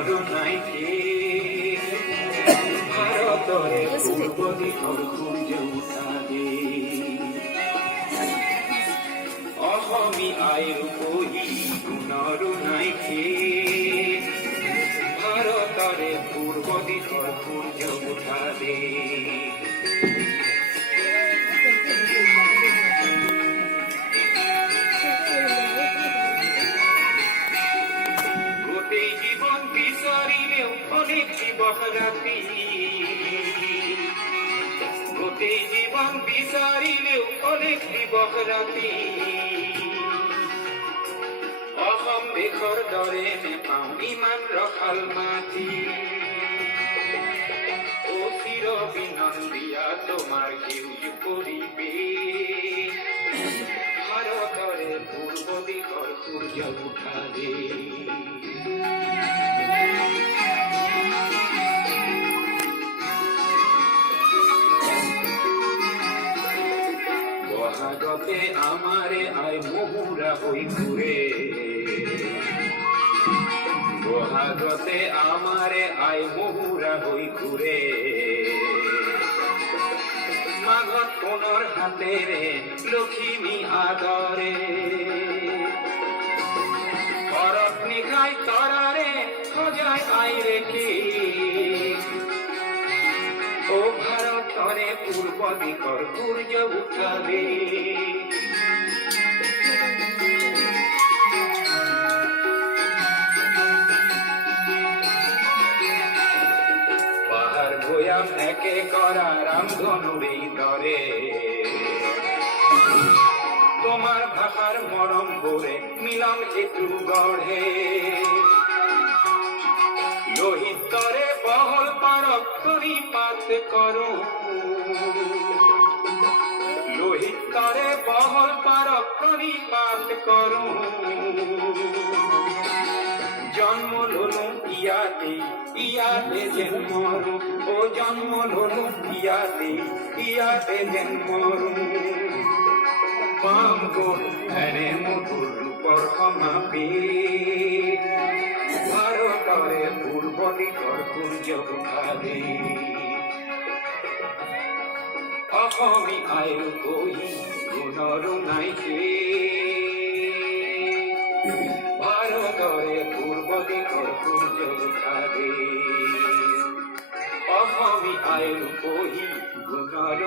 গুণৰ নাইকে ভাৰতৰে পূৰ্ব দিশৰ সূৰ্য উঠাবে অসমী আইৰ বহি গুণৰ নাইকে ভাৰতৰে পূৰ্ব দিশৰ সূৰ্য উঠাবে গোটেই জীৱন বিচাৰিলেও অনেক দিৱস ৰাতি গোটেই জীৱন বিচাৰিলেও অনেক দিৱস ৰাতি অসম দেশৰ দৰে নেপাওঁ ইমান ৰসাল মাটি অ চিৰ বিনন্দিয়া তোমাৰ সেউজ পৰিৱেশ ভাৰতৰে পূৰ্ব দিশৰ সূৰ্য উঠাবে বহাগতে আমাৰে আই মহুৰা হৈ ঘূৰে বহাগতে আমাৰে আই মহুৰা হৈ ঘূৰে মাঘত সোণৰ হাতেৰে লখিমী আদৰে ঘৰত নিশাই তৰাৰে সজাই আই ৰেখে ও ভাৰতৰে পূৰ্ব দিশৰ সূৰ্য উঠাবে পাহাৰ ভৈয়াম একে কৰা ৰামধনুৰে দৰে তোমাৰ ভাষাৰ মৰম বোৰে মিলন সেতু গঢ়ে লোহিতৰে বহল পাৰক প্ৰণিপাত কৰো লোহিতৰে বহল পাৰক প্ৰণিপাত কৰো জন্ম ললো ইয়াতে ইয়াতে যেন মৰো ও জন্ম ললো ইয়াতে যেন মৰো পাম গ'ল এনে মধুৰ ৰূপৰ সমাপি ভাৰতৰে পূৰ্ব দিশৰ সূৰ্য উঠাবে অসমী আইৰ বহি গুণৰ নাইকে ভাৰতৰে পূৰ্ব দিশৰ সূৰ্য উঠাবে অসমী আইৰ বহি গুণৰ